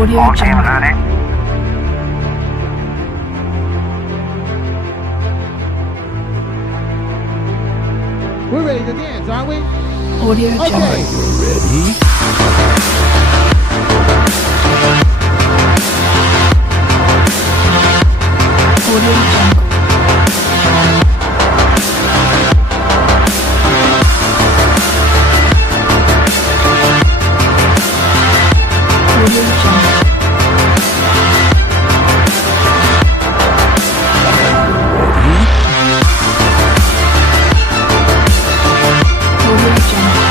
Audio Jungle. We're ready to dance, aren't we? Audio Jungle. Okay. Ready? Audio Jungle. Audio Jungle. Audio Jungle.